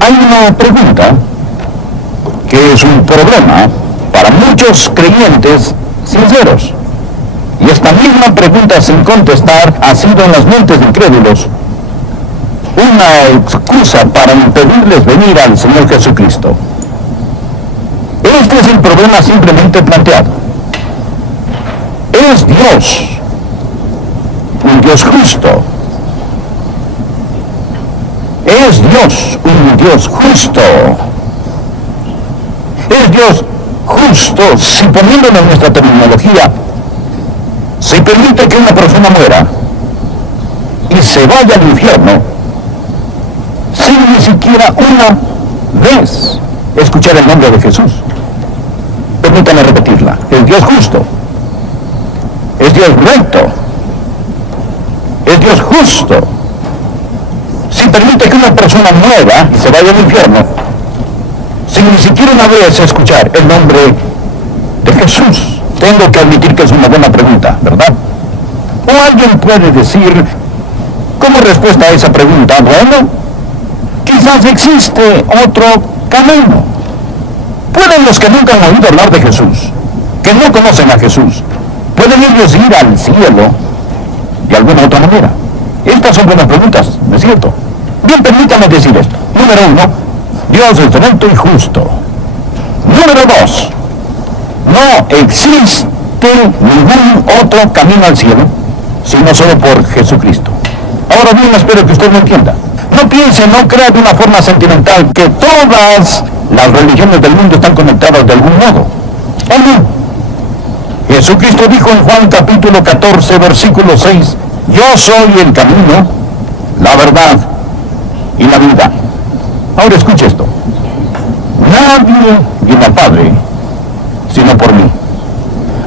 hay una pregunta que es un problema para muchos creyentes sinceros. Y esta misma pregunta sin contestar ha sido en las mentes de incrédulos una excusa para impedirles venir al Señor Jesucristo. Este es el problema simplemente planteado. ¿Es Dios un Dios justo? ¿Es Dios un Dios justo? ¿Es Dios justo si, poniéndolo en nuestra terminología, se permite que una persona muera y se vaya al infierno sin ni siquiera una vez escuchar el nombre de Jesús? Permítanme repetirla. ¿Es Dios justo? ¿Es Dios recto? ¿Es Dios justo si permite que una persona muera y se vaya al infierno sin ni siquiera una vez escuchar el nombre de Jesús? Tengo que admitir que es una buena pregunta, ¿verdad? O alguien puede decir, como respuesta a esa pregunta, bueno, quizás existe otro camino. ¿Pueden los que nunca han oído hablar de Jesús, que no conocen a Jesús, pueden ellos ir al cielo de alguna otra manera? Estas son buenas preguntas, ¿no es cierto? Bien, permítame decir esto. Número 1, Dios es recto y justo. Número 2, no existe ningún otro camino al cielo, sino solo por Jesucristo. Ahora bien, espero que usted lo entienda. No piense, no crea de una forma sentimental que todas las religiones del mundo están conectadas de algún modo. ¿O no? Jesucristo dijo en Juan capítulo 14, versículo 6, yo soy el camino, la verdad y la vida. Ahora escuche esto. Nadie viene al Padre sino por mí.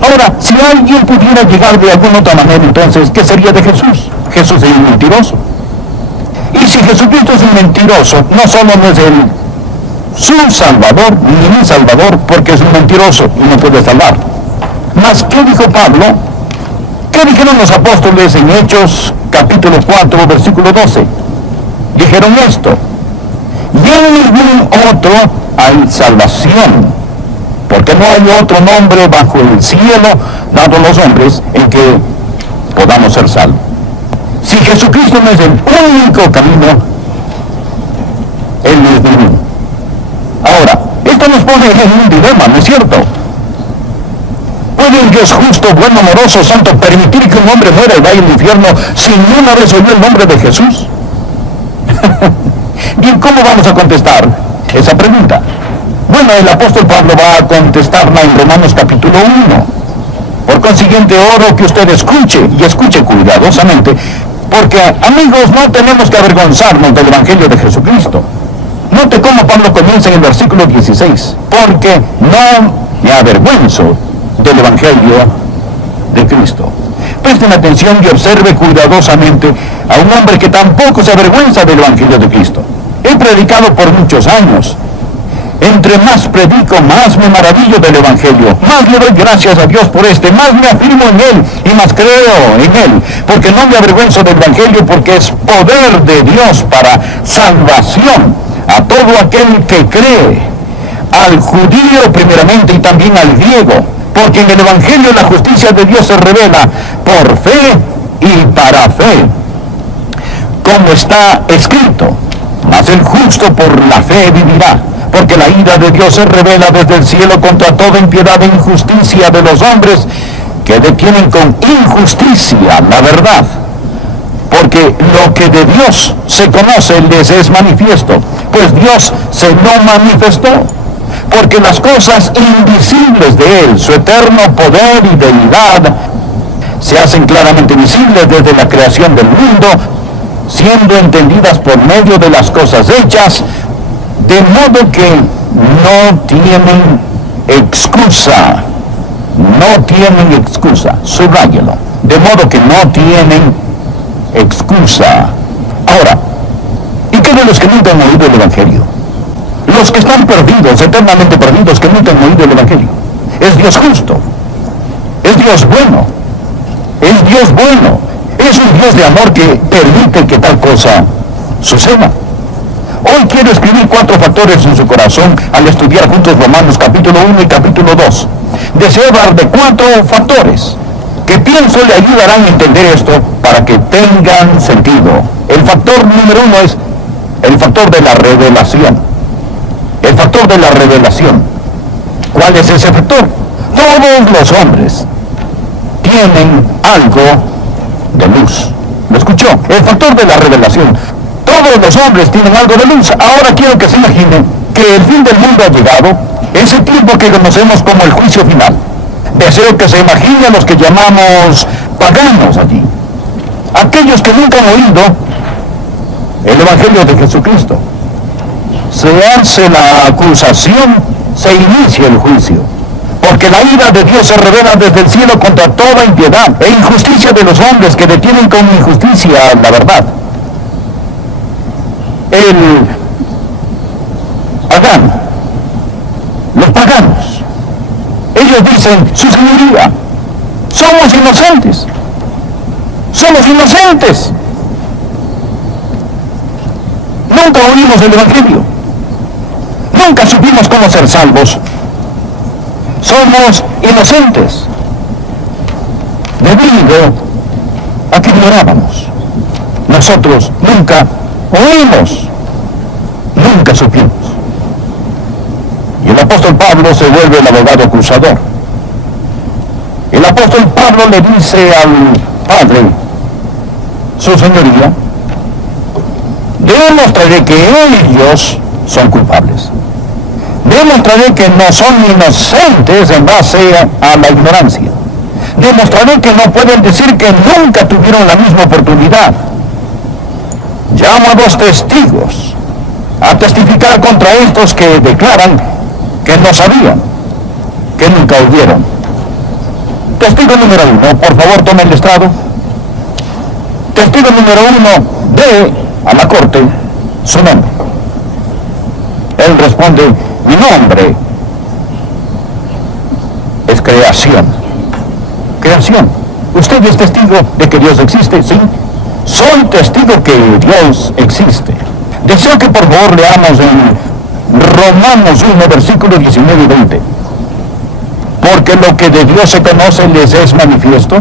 Ahora, si alguien pudiera llegar de alguna otra manera, entonces, ¿qué sería de Jesús? Jesús es un mentiroso. Y si Jesucristo es un mentiroso, no solo no es su Salvador, ni mi Salvador, porque es un mentiroso y no puede salvar. Mas, ¿qué dijo Pablo? ¿Qué dijeron los apóstoles en Hechos capítulo 4, versículo 12? Dijeron esto: y en ningún otro hay salvación, porque no hay otro nombre bajo el cielo dado a los hombres en que podamos ser salvos. Si Jesucristo no es el único camino, Él no es ninguno. Ahora, esto nos pone en un dilema, ¿no es cierto? ¿Puede un Dios justo, bueno, amoroso, santo permitir que un hombre muera y vaya al infierno sin una vez oír el nombre de Jesús? Bien, ¿cómo vamos a contestar esa pregunta? Bueno, el apóstol Pablo va a contestarla en Romanos capítulo 1. Por consiguiente, oro que usted escuche, y escuche cuidadosamente, porque, amigos, no tenemos que avergonzarnos del Evangelio de Jesucristo. Note cómo Pablo comienza en el versículo 16, porque no me avergüenzo del Evangelio de Cristo. Presten atención y observe cuidadosamente a un hombre que tampoco se avergüenza del Evangelio de Cristo. He predicado por muchos años. Entre más predico, más me maravillo del Evangelio, más le doy gracias a Dios por más me afirmo en Él y más creo en Él, porque no me avergüenzo del Evangelio, porque es poder de Dios para salvación a todo aquel que cree, al judío primeramente y también al griego, porque en el Evangelio la justicia de Dios se revela por fe y para fe, como está escrito, mas el justo por la fe vivirá. Porque la ira de Dios se revela desde el cielo contra toda impiedad e injusticia de los hombres que detienen con injusticia la verdad. Porque lo que de Dios se conoce les es manifiesto, pues Dios se lo manifestó. Porque las cosas invisibles de Él, su eterno poder y deidad, se hacen claramente visibles desde la creación del mundo, siendo entendidas por medio de las cosas hechas, de modo que no tienen excusa. No tienen excusa. Subráyelo. De modo que no tienen excusa. Ahora, ¿y qué de los que nunca han oído el Evangelio? Los que están perdidos, eternamente perdidos, que nunca han oído el Evangelio. Es Dios justo. Es Dios bueno. Es Dios bueno. Es un Dios de amor que permite que tal cosa suceda. Hoy quiero escribir 4 factores en su corazón al estudiar juntos Romanos capítulo 1 y capítulo 2. Deseo hablar de 4 factores que pienso le ayudarán a entender esto para que tengan sentido. El factor número 1 es el factor de la revelación. El factor de la revelación. ¿Cuál es ese factor? Todos los hombres tienen algo de luz. ¿Lo escuchó? El factor de la revelación. Todos los hombres tienen algo de luz. Ahora quiero que se imaginen que el fin del mundo ha llegado, ese tiempo que conocemos como el juicio final. Deseo que se imaginen a los que llamamos paganos allí. Aquellos que nunca han oído el Evangelio de Jesucristo. Se hace la acusación, se inicia el juicio. Porque la ira de Dios se revela desde el cielo contra toda impiedad e injusticia de los hombres que detienen con injusticia la verdad. El pagano, los paganos, ellos dicen, su señoría, somos inocentes, somos inocentes. Nunca oímos el Evangelio, nunca supimos cómo ser salvos. Somos inocentes, debido a que ignorábamos. Nosotros nunca oímos, nunca supimos. Y el apóstol Pablo se vuelve el abogado acusador. El apóstol Pablo le dice al Padre, su señoría, demostraré que ellos son culpables. Demostraré que no son inocentes en base a la ignorancia. Demostraré que no pueden decir que nunca tuvieron la misma oportunidad. Llamo a 2 testigos a testificar contra estos que declaran que no sabían, que nunca oyeron. Testigo número 1, por favor tome el estrado. Testigo número 1, dé a la corte su nombre. Él responde, mi nombre es creación. Creación. ¿Usted es testigo de que Dios existe? Sí. Soy testigo que Dios existe. Deseo que por favor leamos en Romanos 1, versículos 19 y 20. Porque lo que de Dios se conoce les es manifiesto,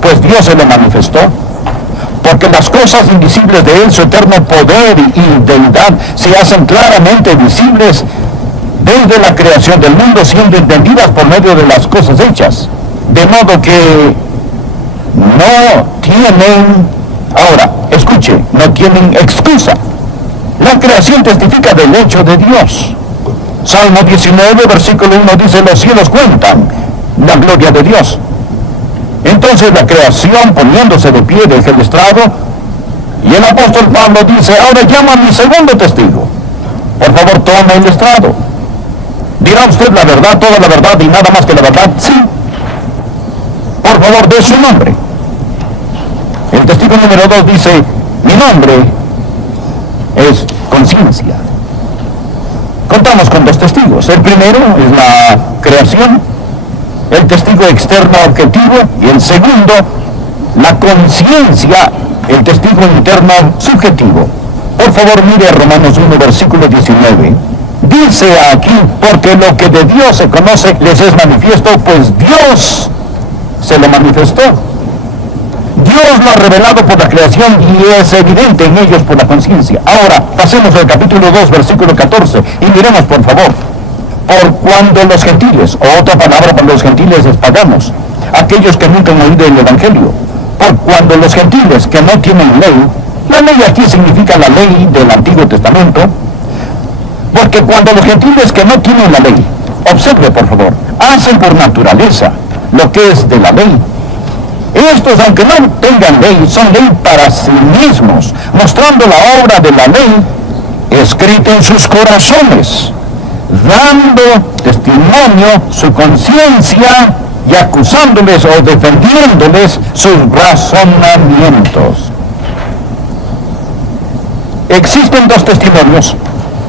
pues Dios se lo manifestó. Porque las cosas invisibles de Él, su eterno poder y deidad, se hacen claramente visibles desde la creación del mundo, siendo entendidas por medio de las cosas hechas. De modo que no tienen, ahora, escuche, no tienen excusa. La creación testifica del hecho de Dios. Salmo 19, versículo 1 dice, los cielos cuentan la gloria de Dios. Entonces la creación poniéndose de pie deja el estrado, y el apóstol Pablo dice, ahora llama a mi segundo testigo. Por favor, tome el estrado. ¿Dirá usted la verdad, toda la verdad y nada más que la verdad? Sí. Por favor, dé su nombre. El testigo número 2 dice, mi nombre es conciencia. Contamos con 2 testigos. El primero es la creación, el testigo externo objetivo, y el segundo, la conciencia, el testigo interno subjetivo. Por favor, mire Romanos 1, versículo 19. Dice aquí, porque lo que de Dios se conoce les es manifiesto, pues Dios se lo manifestó. Dios lo ha revelado por la creación y es evidente en ellos por la conciencia. Ahora, pasemos al capítulo 2, versículo 14, y miremos por favor. Por cuando los gentiles, o otra palabra para los gentiles es paganos, aquellos que nunca han oído el Evangelio, por cuando los gentiles que no tienen ley, la ley aquí significa la ley del Antiguo Testamento, porque cuando los gentiles que no tienen la ley, observe por favor, hacen por naturaleza lo que es de la ley, estos, aunque no tengan ley, son ley para sí mismos, mostrando la obra de la ley escrita en sus corazones, dando testimonio su conciencia y acusándoles o defendiéndoles sus razonamientos. Existen 2 testimonios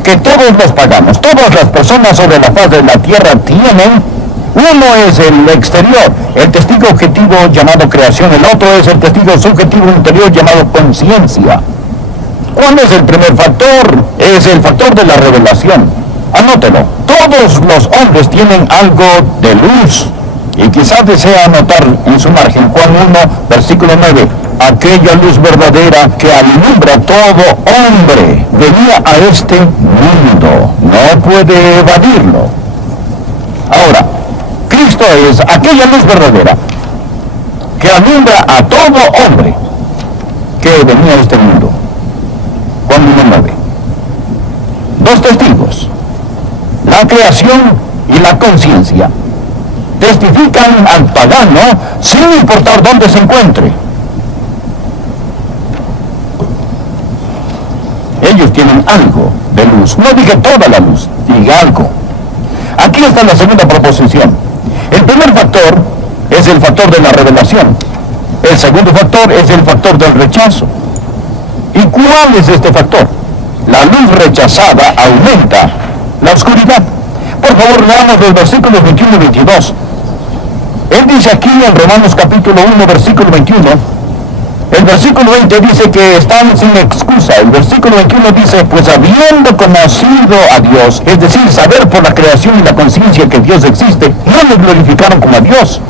que todos los paganos, todas las personas sobre la faz de la tierra tienen. Uno es el exterior, el testigo objetivo llamado creación, el otro es el testigo subjetivo interior llamado conciencia. ¿Cuál es el primer factor? Es el factor de la revelación. Anótelo. Todos los hombres tienen algo de luz. Y quizás desea anotar en su margen Juan 1, versículo 9. Aquella luz verdadera que alumbra a todo hombre venía a este mundo. No puede evadirlo. Ahora, Cristo es aquella luz verdadera que alumbra a todo hombre que venía a este mundo. Juan 1:9. Dos testigos, la creación y la conciencia, testifican al pagano sin importar dónde se encuentre. Ellos tienen algo de luz. No dije toda la luz, dije algo. Aquí está la segunda proposición. El primer factor es el factor de la revelación. El segundo factor es el factor del rechazo. ¿Y cuál es este factor? La luz rechazada aumenta la oscuridad. Por favor, leamos los versículos 21 y 22. Él dice aquí en Romanos capítulo 1, versículo 21, el versículo 20 dice que están sin excusa. El versículo 21 dice, pues habiendo conocido a Dios, es decir, saber por la creación y la conciencia que Dios existe, no le glorificaron como a Dios,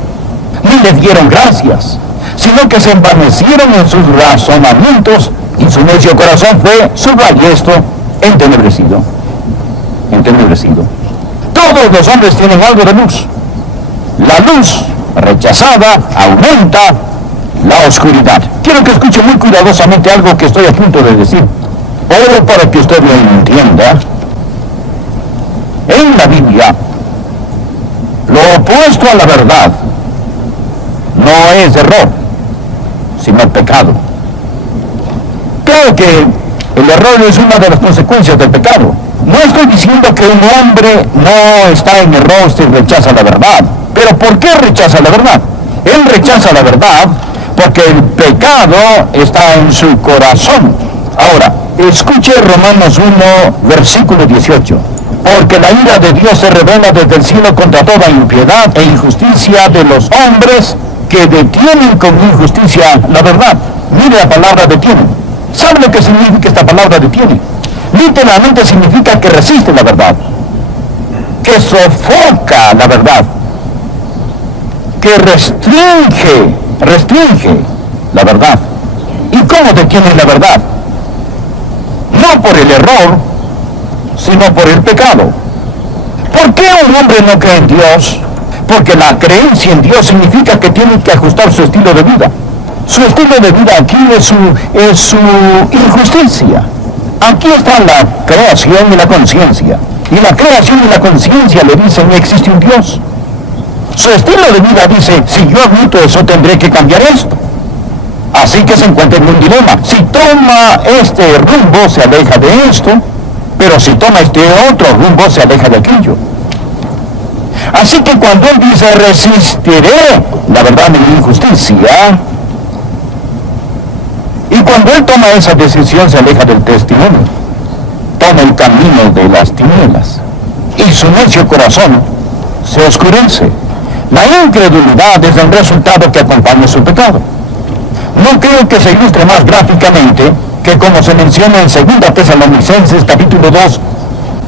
ni le dieron gracias, sino que se envanecieron en sus razonamientos, y su necio corazón fue, subraya esto, entenebrecido. Entenebrecido. Todos los hombres tienen algo de luz. La luz rechazada aumenta la oscuridad. Quiero que escuche muy cuidadosamente algo que estoy a punto de decir. Oro para que usted lo entienda. En la Biblia, lo opuesto a la verdad no es error, sino pecado. Creo que el error es una de las consecuencias del pecado. No estoy diciendo que un hombre no está en error si rechaza la verdad. Pero ¿por qué rechaza la verdad? Él rechaza la verdad porque el pecado está en su corazón. Ahora, escuche Romanos 1, versículo 18. Porque la ira de Dios se revela desde el cielo contra toda impiedad e injusticia de los hombres que detienen con injusticia la verdad. Mire la palabra detienen. ¿Sabe lo que significa esta palabra detiene? Literalmente significa que resiste la verdad, que sofoca la verdad, que restringe la verdad. ¿Y cómo detiene la verdad? No por el error, sino por el pecado. ¿Por qué un hombre no cree en Dios? Porque la creencia en Dios significa que tiene que ajustar su estilo de vida. Su estilo de vida aquí es su injusticia. Aquí está la creación y la conciencia. Y la creación y la conciencia le dicen, existe un Dios. Su estilo de vida dice, si yo admito eso, tendré que cambiar esto. Así que se encuentra en un dilema. Si toma este rumbo, se aleja de esto, pero si toma este otro rumbo, se aleja de aquello. Así que cuando él dice, resistiré la verdad en mi injusticia, y cuando él toma esa decisión, se aleja del testimonio, toma el camino de las tinieblas, y su necio corazón se oscurece. La incredulidad es el resultado que acompaña su pecado. No creo que se ilustre más gráficamente que como se menciona en 2 Tesalonicenses capítulo 2,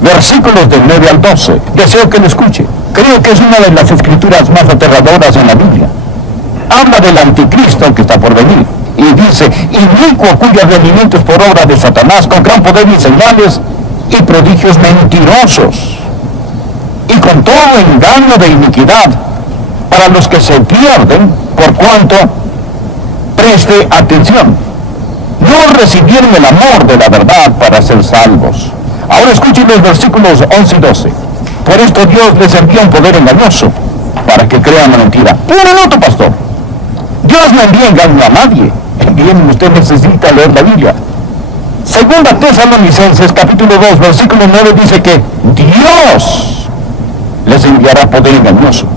versículos del 9 al 12. Deseo que lo escuche. Creo que es una de las escrituras más aterradoras en la Biblia. Habla del anticristo que está por venir. Y dice, inicuo cuyo advenimiento es por obra de Satanás, con gran poder y señales y prodigios mentirosos, y con todo engaño de iniquidad, para los que se pierden, por cuanto, preste atención, no recibieron el amor de la verdad para ser salvos. Ahora escuchen los versículos 11 y 12. Por esto Dios les envía un poder engañoso, para que crean la mentira. Una nota, pastor. Dios no envía engaño a nadie. Bien, usted necesita leer la Biblia. 2 Tesalonicenses capítulo 2, versículo 9 dice que Dios les enviará poder engañoso.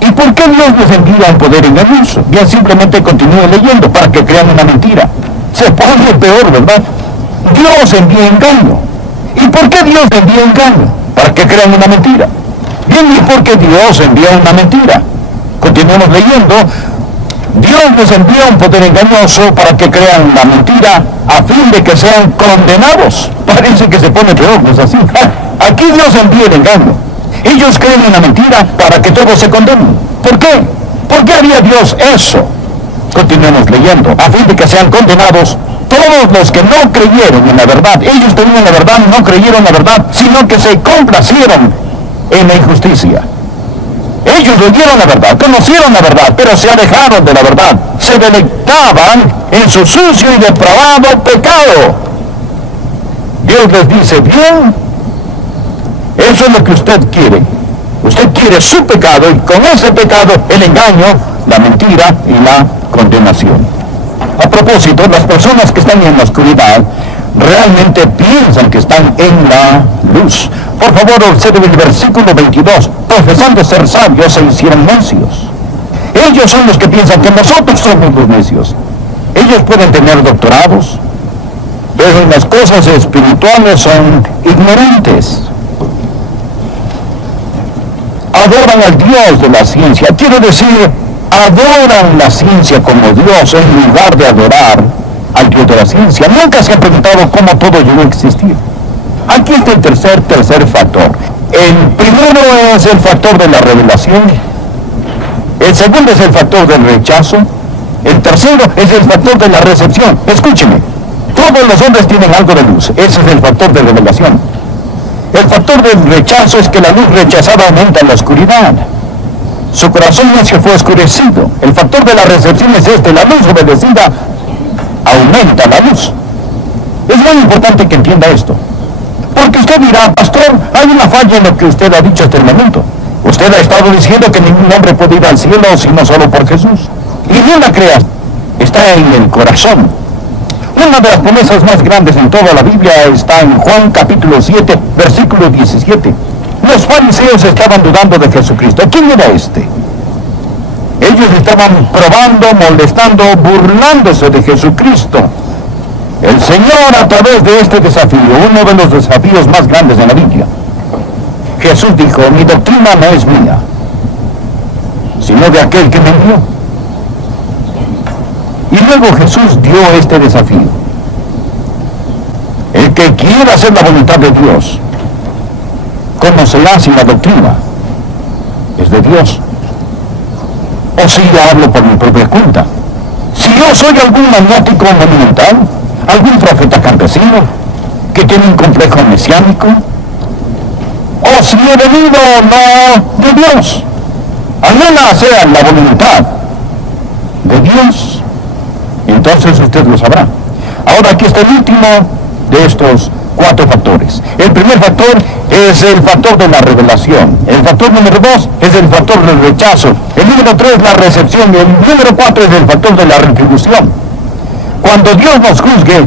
¿Y por qué Dios les envía un poder engañoso? Bien, simplemente continúe leyendo para que crean una mentira. Se pone peor, ¿verdad? Dios envía engaño. ¿Y por qué Dios envía engaño? Para que crean una mentira. Bien, ¿y por qué Dios envía una mentira? Continuemos leyendo. Dios les envía un poder engañoso para que crean la mentira a fin de que sean condenados. Parece que se pone peor, ¿no es así? Aquí Dios envía el engaño. Ellos creen en la mentira para que todos se condenen. ¿Por qué? ¿Por qué haría Dios eso? Continuemos leyendo. A fin de que sean condenados todos los que no creyeron en la verdad. Ellos tenían la verdad, no creyeron la verdad, sino que se complacieron en la injusticia. Ellos oyeron la verdad, conocieron la verdad, pero se alejaron de la verdad. Se deleitaban en su sucio y depravado pecado. Dios les dice, bien, eso es lo que usted quiere. Usted quiere su pecado y con ese pecado el engaño, la mentira y la condenación. A propósito, las personas que están en la oscuridad realmente piensan que están en la luz. Por favor, observe el versículo 22. Profesando ser sabios se hicieron necios. Ellos son los que piensan que nosotros somos los necios. Ellos pueden tener doctorados, pero en las cosas espirituales son ignorantes. Adoran al Dios de la ciencia. Quiero decir, adoran la ciencia como Dios en lugar de adorar al Dios de la ciencia. Nunca se han preguntado cómo todo llegó a existir. Aquí está el tercer factor. El primero es el factor de la revelación. El segundo es el factor del rechazo. El tercero es el factor de la recepción. Escúcheme, todos los hombres tienen algo de luz. Ese es el factor de revelación. El factor del rechazo es que la luz rechazada aumenta en la oscuridad. Su corazón necio fue oscurecido. El factor de la recepción es este: la luz obedecida aumenta la luz. Es muy importante que entienda esto. Porque usted dirá, pastor, hay una falla en lo que usted ha dicho hasta el momento. Usted ha estado diciendo que ningún hombre puede ir al cielo sino solo por Jesús. Y no la creas, está en el corazón. Una de las promesas más grandes en toda la Biblia está en Juan capítulo 7, versículo 17. Los fariseos estaban dudando de Jesucristo. ¿Quién era este? Ellos estaban probando, molestando, burlándose de Jesucristo. El Señor, a través de este desafío, uno de los desafíos más grandes en la Biblia, Jesús dijo, mi doctrina no es mía, sino de aquel que me envió. Y luego Jesús dio este desafío. El que quiera hacer la voluntad de Dios, conocerá si la doctrina es de Dios o si yo hablo por mi propia cuenta. Si yo soy algún maniático monumental, algún profeta campesino que tiene un complejo mesiánico, o si he venido no de Dios, alguna sea la voluntad de Dios, entonces usted lo sabrá. Ahora aquí está el último de estos 4 factores. El primer factor es el factor de la revelación. El factor número 2 es el factor del rechazo. El número 3 la recepción. Y el número 4 es el factor de la retribución. Cuando Dios nos juzgue,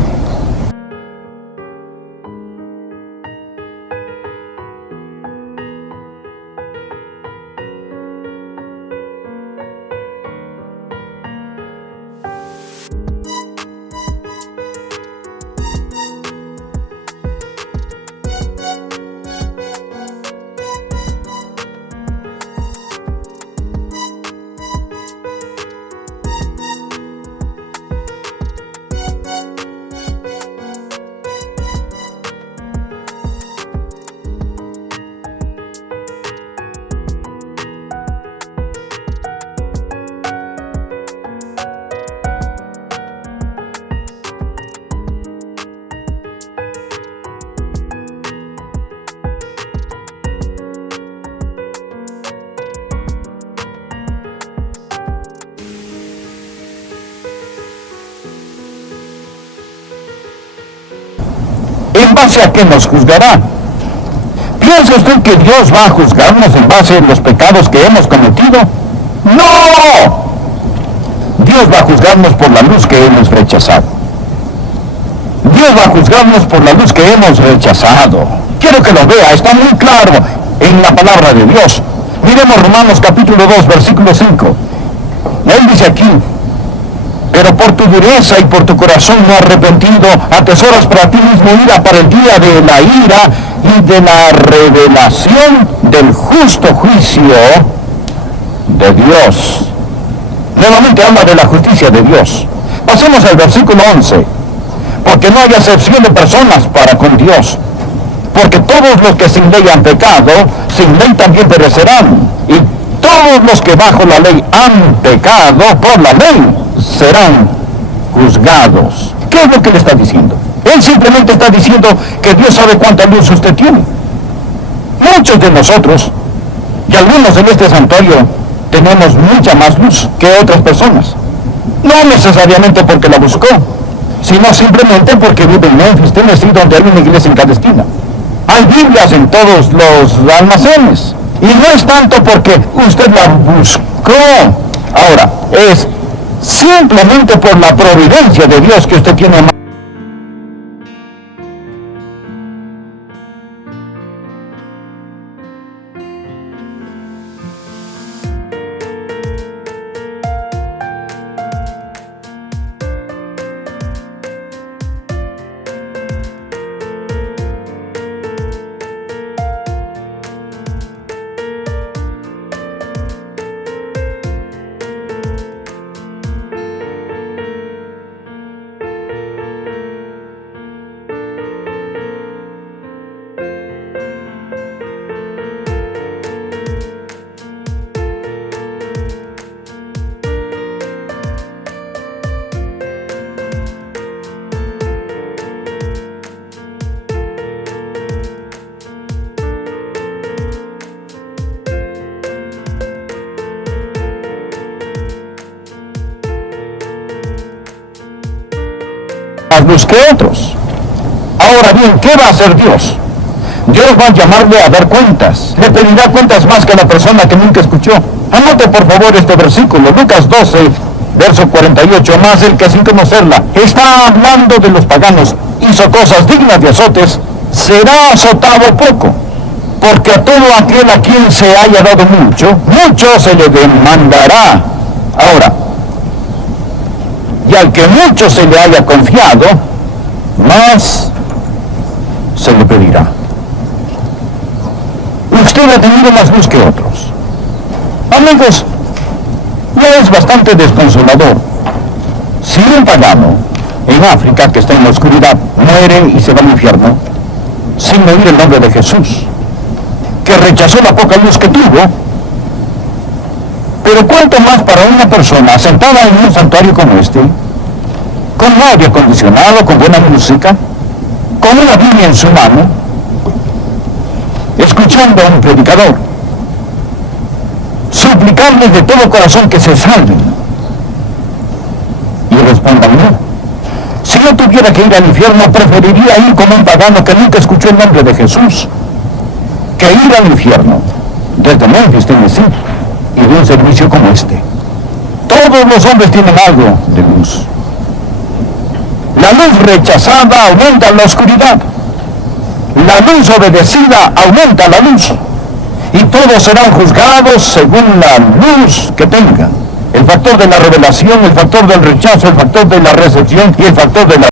¿en base a qué nos juzgará? ¿Piensa usted que Dios va a juzgarnos en base a los pecados que hemos cometido? ¡No! Dios va a juzgarnos por la luz que hemos rechazado. Dios va a juzgarnos por la luz que hemos rechazado. Quiero que lo vea, está muy claro en la palabra de Dios. Miremos Romanos capítulo 2, versículo 5. Él dice aquí, pero por tu dureza y por tu corazón no arrepentido, atesoras para ti mismo ira para el día de la ira y de la revelación del justo juicio de Dios. Nuevamente habla de la justicia de Dios. Pasemos al versículo 11. Porque no hay acepción de personas para con Dios. Porque todos los que sin ley han pecado, sin ley también perecerán. Y todos los que bajo la ley han pecado, por la ley serán juzgados. ¿Qué es lo que le está diciendo? Él simplemente está diciendo que Dios sabe cuánta luz usted tiene. Muchos de nosotros, y algunos en este santuario, tenemos mucha más luz que otras personas. No necesariamente porque la buscó, sino simplemente porque vive en Memphis, Tennessee, donde hay una iglesia en cada esquina. Hay Biblias en todos los almacenes. Y no es tanto porque usted la buscó. Ahora, es simplemente por la providencia de Dios que usted tiene más. Luz que otros. Ahora bien, ¿qué va a hacer Dios? Dios va a llamarle a dar cuentas. Le pedirá cuentas más que a la persona que nunca escuchó. Anote por favor este versículo, Lucas 12, verso 48, más el que sin conocerla está hablando de los paganos, hizo cosas dignas de azotes, será azotado poco. Porque a todo aquel a quien se haya dado mucho, mucho se le demandará. Ahora, y al que mucho se le haya confiado, más se le pedirá. Usted ha tenido más luz que otros. Amigos, no es bastante desconsolador. Si un pagano en África que está en la oscuridad muere y se va al infierno, sin oír el nombre de Jesús, que rechazó la poca luz que tuvo, pero cuánto más para una persona sentada en un santuario como este, con aire acondicionado, con buena música, con una Biblia en su mano, escuchando a un predicador, suplicarles de todo corazón que se salven, y respondan no. Si yo tuviera que ir al infierno, preferiría ir como un pagano que nunca escuchó el nombre de Jesús, que ir al infierno desde Memphis, Tennessee, y de un servicio como este. Todos los hombres tienen algo de luz. La luz rechazada aumenta la oscuridad. La luz obedecida aumenta la luz. Y todos serán juzgados según la luz que tengan. El factor de la revelación, el factor del rechazo, el factor de la recepción y el factor de la